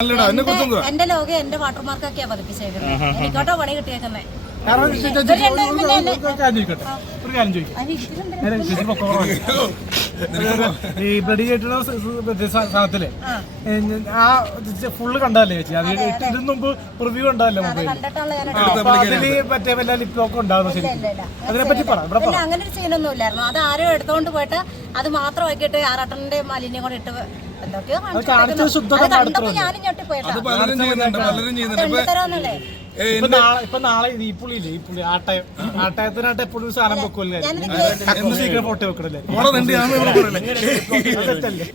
എന്റെ ലോകം എന്റെ വാട്ടർമാർക്കൊക്കെയാ പതിപ്പിച്ചേക്കുന്നത്. എനിക്കോട്ടോ പണി കിട്ടിയേക്കുന്നേ. കാരണം ചേച്ചി- ചേച്ചി ഇവർ രണ്ടുപേരും ഒരു- പിന്നെ ഒരു- ഒരു ഒരു കാര്യം ചോദിക്കാം. അതിന് ഇതിലുണ്ട്. നേരെ ചേച്ചി പൊക്കോ, കുറവാണ്. ഈ ബ്ലഡി കേട്ടുള്ള സാധനത്തിൽ. ആ. ഫുള്ള് കണ്ടല്ലേ ചേച്ചി? അത് ഇതിന് മുമ്പ് റിവ്യൂ കണ്ടതല്ലേ അത് മൊബൈൽ അതിൽ മറ്റേ വല്ല ലിപ് ലോക്ക് ഉണ്ടാവുന്നു ശരി ഇല്ല, ഇല്ല. അതിനെ പറ്റി പറ ഇവിടെ പറ. ഇല്ല അങ്ങനെ ഒരു സീനൊന്നും ഇല്ലായിരുന്നു. അത് ആരോ എടുത്തോണ്ട് പോയിട്ട് അത് മാത്രം ആക്കിയിട്ട് ആറാട്ടന്റെ മാലിന്യം കൂടെ ഇട്ട് എന്തൊക്കെയോ കാണിച്ചു ഞാനും ഞെട്ടിപ്പോയിട്ടാ അത് പലരും ചെയ്യുന്നുണ്ട് പലരും ചെയ്യുന്നുണ്ട്. ഇപ്പൊ നാളെ ഇപ്പൊ നാളെ ഇത് ഈ പുള്ളിയില്ലേ ഈ പുള്ളി ആട്ടയം ആട്ടയത്തിനായിട്ട് എപ്പോഴും സാധനം വെക്കുമല്ലേ എന്ത് സീക്രട്ട് ഫോട്ടോ വെക്കണല്ലേ?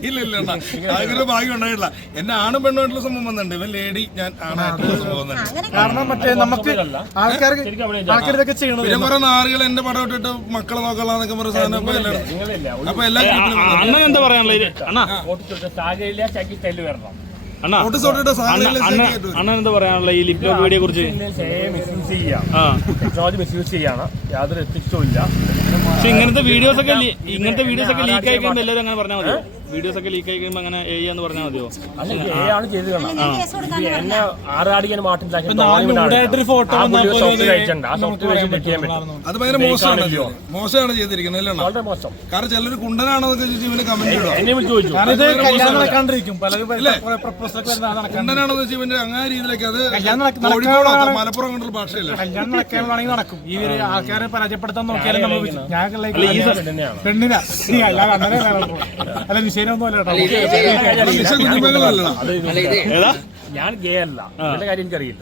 ഇല്ല ഇല്ല അണ്ണാ അതിനൊരു ഭാഗ്യം ഉണ്ടായിട്ടില്ല. എന്നെ ആണും പെണ്ണുമായിട്ടുള്ള സംഭവം വന്നിട്ടുണ്ട്. ഇവൻ ലേഡി ഞാൻ ആണായിട്ടുള്ള സംഭവം വന്നിട്ടുണ്ട്. കാരണം മറ്റേ നമുക്ക് ആൾക്കാർക്ക് ആൾക്കാരിതൊക്കെ ചെയ്യണം പിന്നെ കുറെ നാറുകൾ എന്റെ പടം ഇട്ടിട്ട് മക്കളെ നോക്കലാന്നൊക്കെ പറഞ്ഞ സാധനം അപ്പൊ എല്ലാം. അണ്ണൻ എന്താ പറയാനുള്ളത്? അണ്ണാ സാഹചര്യ ചക്കി സ്റ്റൈൽ വരണം. അണ്ണൻ എന്താ പറയാനുള്ള ഈ ലിപ് ലോക്ക് വീഡിയോ കുറിച്ച്? മിസ്യൂസ് ചെയ്യാം. ആ. ടെക്നോളജി മിസ്യൂസ് ചെയ്യാണ്. യാതൊരു എത്തിക്സും ഇല്ല. പക്ഷെ ഇങ്ങനത്തെ വീഡിയോസ് ഒക്കെ ഇങ്ങനത്തെ വീഡിയോസ് ഒക്കെ ലീക്ക് ആയി കഴിയുമ്പോൾ എല്ലാവരും അങ്ങനെ പറഞ്ഞാൽ മതിയോ? വീഡിയോസ് ഒക്കെ ലീക്ക് ആയി കഴിയുമ്പോൾ അങ്ങനെ എന്ന് പറഞ്ഞാൽ മതിയോ? എ ചെയ്ത് എന്നെ ആറാടിക്കാൻ മാറ്റിണ്ടാക്കി ആ സോഫ്റ്റ് വെച്ച് ചെക്ക് അത് ഭയങ്കര മോശമാണ്. മോശമാണ് ചെയ്തിരിക്കുന്നത്? വളരെ മോശം. കാരണം ചിലർ കുണ്ടനാണെന്നൊക്കെ ചോദിച്ചു ഇവന് കമന്റ് കുണ്ടനാണെന്ന് വെച്ചാൽ ഇവന്റെ അങ്ങാ രീതിയിലൊക്കെ അത് കല്യാണം നടക്ക- കോഴിക്കോടോ മലപ്പുറം കൊണ്ടുള്ള ഭാഷയില്ല? കല്യാണം നടക്കാനാണെങ്കിൽ നടക്കും. ഈ ഒരു ആൾക്കാരെ പരാജയപ്പെടുത്താൻ നോക്കിയാലും നമ്മൾ. ഞാൻ പെണ്ണിനാ. അങ്ങനെ അല്ല ഞാൻ ഗേ അല്ല. ഇതിന്റെ കാര്യം എനിക്കറിയില്ല.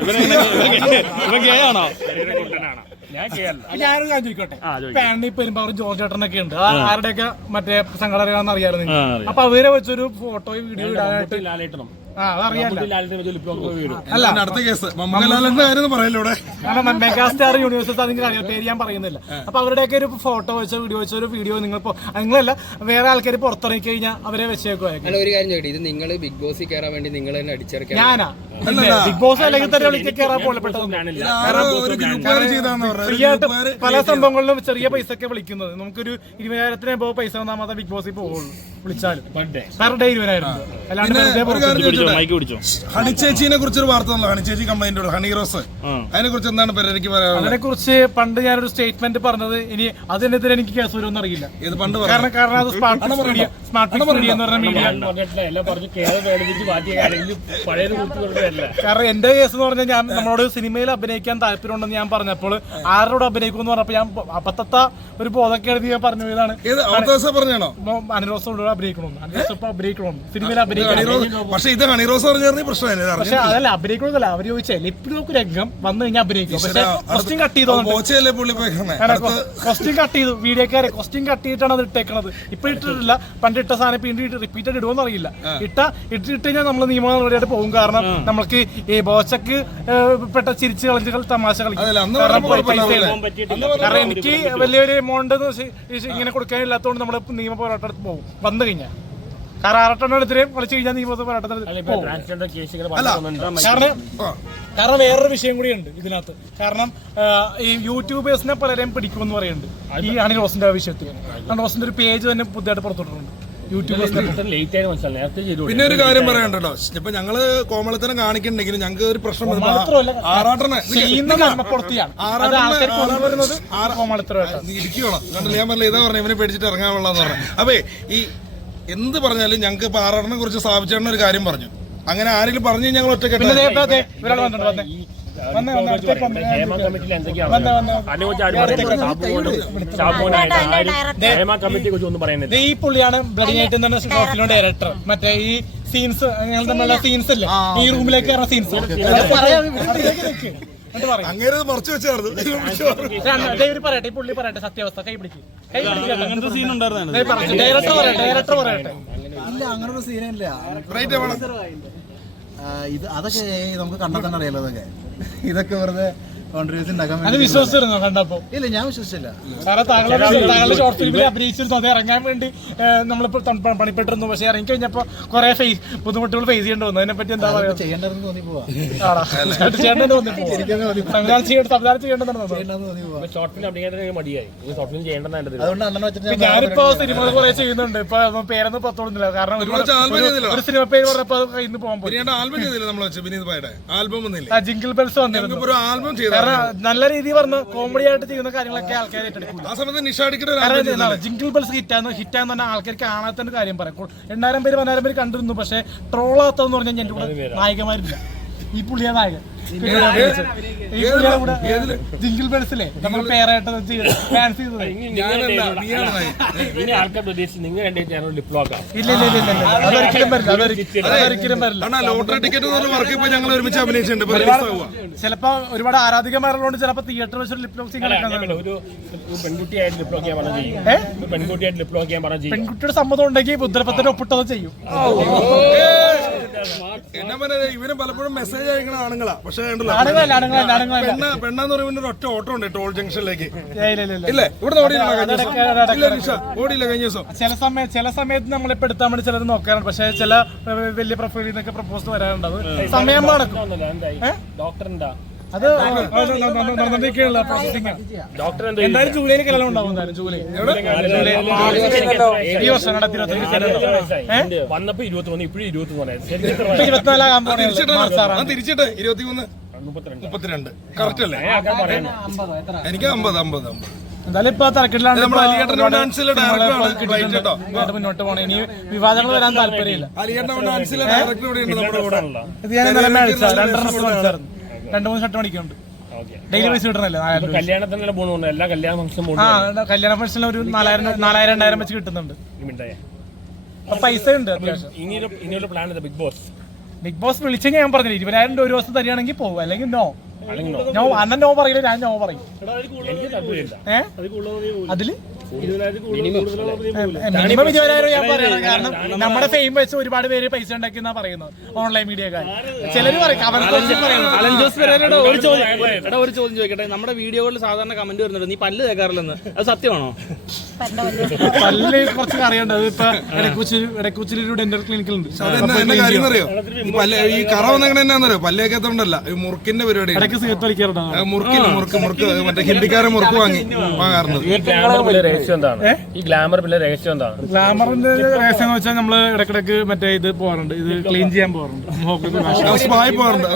ഇവൻ ഗേ ആണോ? ഞാൻ ഗേ അല്ല. ഞാനൊരു കാര്യം ചോദിക്കട്ടെ. ആ, ചോദിക്ക്. പാണ്ടി പെരുമ്പാവൂർ ജോർജ് ഉണ്ട്. ആ ആരുടെയൊക്കെ മറ്റേ സംഘടന അറിയാമായിരുന്നു ആ, നിങ്ങൾക്ക്. അറിയാം. അപ്പൊ അവരെ വെച്ചൊരു ഫോട്ടോയും വീഡിയോ ഇടാനായിട്ട് ലാലേട്ടണം അടുത്ത കേസ്. മമ്മലാലന്റെ കാര്യം പറയല്ലോ ഇവിടെ? മെഗാസ്റ്റാർ യൂണിവേഴ്സിറ്റി നിങ്ങൾക്ക് അറിയാം പേര് ഞാൻ പറയുന്നില്ല. അപ്പൊ അവരുടെയൊക്കെ ഒരു ഫോട്ടോ വെച്ച വീഡിയോ വെച്ച ഒരു വീഡിയോ നിങ്ങൾ നിങ്ങളല്ല വേറെ ആൾക്കാർ പുറത്തിറങ്ങി കഴിഞ്ഞാൽ അവരെ വെച്ചേക്കുമായിരിക്കും ഒരു കാര്യം ചോദിക്കട്ടെ ഇത് നിങ്ങൾ ബിഗ് ബോസിൽ കയറാൻ വേണ്ടി നിങ്ങൾ തന്നെ അടിച്ചിറക്കാൻ ഞാനാ. ബിഗ് ബോസ് അല്ലെങ്കിൽ തന്നെ വിളിച്ച് കയറാൻ പോലെ സംഭവങ്ങളിലും ചെറിയ പൈസ ഒക്കെ വിളിക്കുന്നത്. നമുക്കൊരു ഇരുപതിനായിരത്തിന് എബോ പൈസ വന്നാൽ മാത്രമേ ബിഗ് ബോസിൽ പോകുള്ളൂ വിളിച്ചാലും. പെർ ഡേ ഇരുപതിനായിരം ഹണി ചേച്ചിനെ കുറിച്ചൊരു വാർത്ത ഹണി ചേച്ചി കംപ്ലൈന്റ് ഹണി റോസ്. അതിനെ കുറിച്ച് എന്താണ് പറയാനുള്ളത്? അതിനെ കുറിച്ച് പണ്ട് ഞാനൊരു സ്റ്റേറ്റ്മെന്റ് പറഞ്ഞത് ഇനി അതിനെതിരെ എനിക്ക് കേസ് വരുമെന്ന് അറിയില്ല ഇത് പണ്ട് കാരണം കാരണം അത് സ്മാർട്ട് മീഡിയ സ്മാർട്ട് മീഡിയ എന്ന് പറഞ്ഞ മീഡിയ കാരണം എന്റെ കേസ് എന്ന് പറഞ്ഞാൽ ഞാൻ നമ്മളോട് സിനിമയിൽ അഭിനയിക്കാൻ താല്പര്യമുണ്ടെന്ന് ഞാൻ പറഞ്ഞപ്പോൾ ആരോട് അഭിനയിക്കും എന്ന് പറഞ്ഞപ്പോൾ ഞാൻ അപ്പത്തത്ത ഒരു ബോധക്കേട് ഞാൻ പറഞ്ഞു ഇതാണ്. പറഞ്ഞാണോ അനിറോസോട് അഭിനയിക്കണമെന്ന് അനിറോസൊപ്പം അഭിനയിക്കണമെന്ന് സിനിമയിൽ അഭിനയിക്കണം പക്ഷേ ഇത് അതല്ല അഭിനയിക്കണമെന്നല്ല അവർ ചോദിച്ചാൽ ചോദിച്ചേ നമുക്ക് രംഗം വന്നു കഴിഞ്ഞാൽ അഭിനയിക്കും. പക്ഷേ ക്വസ്റ്റ്യൻ കട്ട് ചെയ്തോ ക്വസ്റ്റ്യൻ കട്ട് ചെയ്തു. വീഡിയോക്കാരെ ക്വസ്റ്റ്യൻ കട്ട് ചെയ്തിട്ടാണ് അത് ഇട്ടേക്കണത്. ഇപ്പൊ ഇട്ടിട്ടില്ല. പണ്ട് ഇട്ട സാധനം പിന്നീട് റിപ്പീറ്റഡ് ഇടുമെന്ന് അറിയില്ല. ഇട്ട ഇട്ടിട്ട് കഴിഞ്ഞാൽ നമ്മൾ നിയമ നടപടിയായിട്ട് പോകും കാരണം നമ്മൾക്ക് ഈ ബോച്ചക്ക് പെട്ട ചിരിച്ച് കളിച്ച് തമാശ കളിക്കും. അന്ന് കാരണം എനിക്ക് വലിയൊരു എമൗണ്ട് ഇങ്ങനെ കൊടുക്കാനില്ലാത്തതുകൊണ്ട് നമ്മൾ നിയമ പോരാട്ടത്തിൽ പോകും. വന്നു കഴിഞ്ഞാൽ കാരണം ആറട്ടെണ്ണെടുത്തിട്ട് കളിച്ചു കഴിഞ്ഞാൽ നിയമ വന്നിട്ടുണ്ട് കാരണം. കാരണം വേറൊരു വിഷയം കൂടിയുണ്ട് ഇതിനകത്ത്. കാരണം ഈ യൂട്യൂബേഴ്സിനെ പലരെയും പിടിക്കുമെന്ന് പറയുന്നുണ്ട്. ഈ അണി റോസിന്റെ വിഷയത്തിൽ. അണി റോസിന്റെ ഒരു പേജ് തന്നെ പുതിയതായിട്ട് പുറത്തുവിട്ടിട്ടുണ്ട്. യൂട്യൂബേഴ്സിനെ ലേറ്റ് ആയി നേരത്തെ ചെയ്തു പിന്നെ ഒരു കാര്യം പറയണ്ടോ ഇപ്പൊ ഞങ്ങൾ കോമളത്തിനെ കാണിക്കണ്ടെങ്കിലും ഞങ്ങൾക്ക് ഒരു പ്രശ്നം ആറാട്ടനെ ഇരിക്കണം കണ്ടില്ല? ഞാൻ പറഞ്ഞില്ല ഇതാ പറഞ്ഞു ഇവനെ പേടിച്ചിട്ട് ഇറങ്ങാൻ വെള്ളാന്ന് പറഞ്ഞു. അപ്പേ ഈ എന്ത് പറഞ്ഞാലും ഞങ്ങൾക്ക് ഇപ്പൊ ആറാട്ടനെ കുറിച്ച് സ്ഥാപിച്ചേട്ടൻ ഒരു കാര്യം പറഞ്ഞു. അങ്ങനെ ആരെങ്കിലും പറഞ്ഞു ഞങ്ങൾ ഒറ്റ ഹേമ കമ്മിറ്റിയിൽ എന്തൊക്കെയാണ് അതിനെ കുറിച്ച് ആരും പറയുന്നില്ല. ഷാബുവിനായിട്ട് ആരും ഹേമ കമ്മിറ്റിയെ കുറിച്ച് ഒന്നും പറയുന്നില്ല. ഈ പുള്ളിയാണ് ബ്ലഡി നൈറ്റ് എന്ന ഷോട്ടിലെ ഡയറക്ടർ മറ്റേ ഈ സീൻസ് ഞങ്ങൾ തമ്മിലുള്ള സീൻസ് ഇല്ല? ഈ റൂമിലേക്ക് കയറുന്ന സീൻസ് അങ്ങനെ മറച്ചു വെച്ചായിരുന്നു. പറയട്ടെ ഈ പുള്ളി പറയട്ടെ സത്യാവസ്ഥ. കൈ പിടിക്കും. ഡയറക്ടർ പറയട്ടെ ഡയറക്ടർ പറയട്ടെ ഇല്ല അങ്ങനെ ഒരു സീനില്ല ഇത് അതൊക്കെ നമുക്ക് കണ്ടാൽ തന്നെ അറിയാലോ അതൊക്കെ ഇതൊക്കെ വെറുതെ കോൺട്രവേഴ്സി ഉണ്ടാക്കാൻ അത് വേണ്ടി വിശ്വസിച്ചിരുന്നോ കണ്ടപ്പോ? ഇല്ല ഞാൻ വിശ്വസിച്ചില്ല. സാറേ താങ്കളുടെ താങ്കളുടെ ഷോർട്ട് ഫിലിമിൽ അഭിനയിച്ചിരുന്നു. അത് ഇറങ്ങാൻ വേണ്ടി പണിപ്പെട്ടിരുന്നു. പക്ഷെ ഇറങ്ങി കഴിഞ്ഞപ്പോ കുറെ ഫേസ് ബുദ്ധിമുട്ടുകൾ ഫേസ് ചെയ്യേണ്ടി വന്നു. അതിനെ പറ്റി എന്താ പറയാ ചെയ്യേണ്ടതെന്ന് തോന്നി പോവാ. ആടാ ചെയ്യേണ്ടത് സംവിധാനം ചെയ്യേണ്ട സംവിധാനം ചെയ്യേണ്ടതെന്ന് ചെയ്യേണ്ടതെന്ന് തോന്നി പോവാ. ഷോർട്ട് ഫിലിം അഭിനയിക്കാൻ മടിയായി. ഷോർട്ട് ഫിലിം അതുകൊണ്ട് വെച്ചിട്ട് ഞാൻ ഞാനിപ്പോ സിനിമകൾ കുറെ ചെയ്യുന്നുണ്ട്. ഇപ്പൊ പേരൊന്നും പത്തോളുന്നില്ല കാരണം ഒരു- സിനിമ പേര് പറഞ്ഞപ്പോ കയ്യിൽ നിന്ന് പോകാൻ പോയി ആൽബം ചെയ്തില്ല നമ്മൾ വെച്ച് വിനീത് ഭായിയുടെ? ആൽബം ഒന്നില്ല ജിങ്കിൾ ബെൽസ് വന്നിരുന്നു. ഒരു ആൽബം ചെയ്ത കാരണം നല്ല രീതിയിൽ പറഞ്ഞ കോമഡി ആയിട്ട് ചെയ്യുന്ന കാര്യങ്ങളൊക്കെ ആൾക്കാർ ഏറ്റെടുക്കും ജിങ്കിൾ ബെൽസ് ഹിറ്റാന്ന് ഹിറ്റാന്ന് പറഞ്ഞാൽ ആൾക്കാർ കാണാത്ത ഒരു കാര്യം പറയും. എണ്ണായിരം പേര് പതിനായിരം പേര് കണ്ടിരുന്നു പക്ഷെ ട്രോളാത്തതെന്ന് പറഞ്ഞാൽ എന്റെ കൂടെ നായകന്മാരില്ല. ഈ പുള്ളിയ നായകൻ. ജിങ്കിൾ ബെൽസിലെ. നമ്മൾ പേരായിട്ട് ഡാൻസ് ചെയ്തത്. ഇനി ആൾക്കാർ പ്രതീക്ഷിച്ച് നിങ്ങൾ രണ്ടു ഞാനൊരു ലിപ്ലോക്കാം ഇല്ല ഇല്ല ഇല്ല ഇല്ല ഇല്ല. അതൊരിക്കലും വരില്ല അതൊരിക്കലും അതൊരിക്കലും വരില്ല. അണ്ണാ ലോട്ടറി ടിക്കറ്റ് വർക്ക് ഇപ്പൊ ഞങ്ങൾ ഒരുമിച്ച് അഭിനയിച്ചിട്ടുണ്ട്. ഇപ്പൊ release ആവുക. ചിലപ്പോ ഒരുപാട് ആരാധികമാരുള്ളതുകൊണ്ട് ചിലപ്പോ തിയേറ്റർ വെച്ചൊരു ലിപ് ഒരു പെൺകുട്ടിയായിട്ട് ചെയ്യാൻ ചെയ്യും. ചെയ്യാൻ ചെയ്യും. പെൺകുട്ടിയുടെ സമ്മതം ഉണ്ടെങ്കിൽ ബുദ്ധപത്തിന്റെ ഒപ്പിട്ടത് ചെയ്യും. എന്നാ പറഞ്ഞത് ഇവരും പലപ്പോഴും മെസ്സേജ് അയക്കണ ആണുങ്ങളാ. പക്ഷെ പെണ്ണ പെണ്ണെന്ന് പറയുമ്പോൾ ഒരു ഒറ്റ ഓട്ടം ഉണ്ട് ടോൾ ജംഗ്ഷനിലേക്ക്. ഇല്ല ഇല്ല ഇല്ല ഇല്ലേ. ഇവിടെ ഓടിയില്ല കഴിഞ്ഞ ദിവസം. അതൊക്കെ- അതൊക്കെ- ഓടിയില്ല കഴിഞ്ഞ ദിവസം. ചില സമയം ചില സമയത്ത് നമ്മളിപ്പോ എടുത്താൽ വേണ്ടി ചിലത് നോക്കാറുണ്ട്. പക്ഷെ ചില വലിയ പ്രൊഫൈലിൽ നിന്നൊക്കെ പ്രപ്പോസ് വരാറുണ്ട്. സമയം ഡോക്ടർ എന്താ അല്ലേ എനിക്ക് അമ്പത് അമ്പത് അമ്പത് എന്തായാലും വിവാദങ്ങൾ വരാൻ താല്പര്യമില്ല ഇത് ഞാൻ ഇന്നലെ മേടിച്ച രണ്ടെണ്ണം രണ്ടു മൂന്ന് ഷർട്ട് മേടിക്കുന്നുണ്ട്. ഡെയിലി പൈസ കിട്ടുന്നില്ല നാലായിരം എല്ലാ കല്യാണ ആ കല്യാണ ഫംഗ്ഷനിൽ ഒരു നാലായിരം നാലായിരം രണ്ടായിരം വെച്ച് കിട്ടുന്നുണ്ട്. പൈസ ഉണ്ട് ഇനിയൊരു plan Bigg Boss Bigg Boss വിളിച്ചെങ്കിൽ ഞാൻ പറഞ്ഞില്ല ഇരുപതിനായിരം രൂപ ഒരു ദിവസം തരികയാണെങ്കിൽ പോകും അല്ലെങ്കിൽ നോ അല്ലെങ്കിൽ നോ പറയില്ല ഞാൻ നോ പറയും. അതിൽ? മിനിമം ഇരുപതിനായിരം ഞാൻ പറയണം കാരണം നമ്മുടെ ഫെയിം വെച്ച് ഒരുപാട് പേര് പൈസ ഉണ്ടാക്കി എന്നാ പറയുന്നത് ഓൺലൈൻ മീഡിയക്കാർ ചിലര് പറയും അലൻ ജോസ് പെരേരയുടെ ഒരു ചോദ്യം എടാ ഒരു ചോദ്യം ചോദിക്കട്ടെ. നമ്മുടെ വീഡിയോകളിൽ സാധാരണ കമന്റ് വരുന്നുണ്ട്. നീ പല്ല് തേക്കാറില്ലെന്ന്. അത് സത്യമാണോ? പല്ല് കുറച്ച് അറിയണ്ട അത് ഇപ്പൊ ഇടക്കൂച്ചി ഇടക്കൂച്ചിലൊരു ഡെന്റൽ ക്ലിനിക്കലുണ്ട് അതെന്നാ എന്നെ കാര്യം അറിയോ ഈ പല്ല് ഈ കറ വന്നെങ്ങനെ എന്നാന്നറിയോ? പല്ലേക്കത്തോണ്ടല്ല ഈ മുറുക്കിന്റെ പരിപാടി. ഇടയ്ക്ക് സിഗരറ്റ് വലിക്കാറുണ്ടോ? മുറുക്കിന് മുറുക്ക് മുറുക്ക് മറ്റേ ഹിന്ദിക്കാരെ മുറുക്ക് വാങ്ങി. വാങ്ങാറുണ്ട്. ഈ രഹസ്യം എന്താണ്? ഈ ഗ്ലാമർ പിന്നെ രഹസ്യം എന്താണ്? ഗ്ലാമറിന്റെ രഹസ്യം എന്ന് വെച്ചാൽ നമ്മൾ ഇടക്കിടക്ക് മറ്റേ ഇത് പോകാറുണ്ട്. ഇത് ക്ലീൻ ചെയ്യാൻ പോകാറുണ്ട്. പോകാറുണ്ട്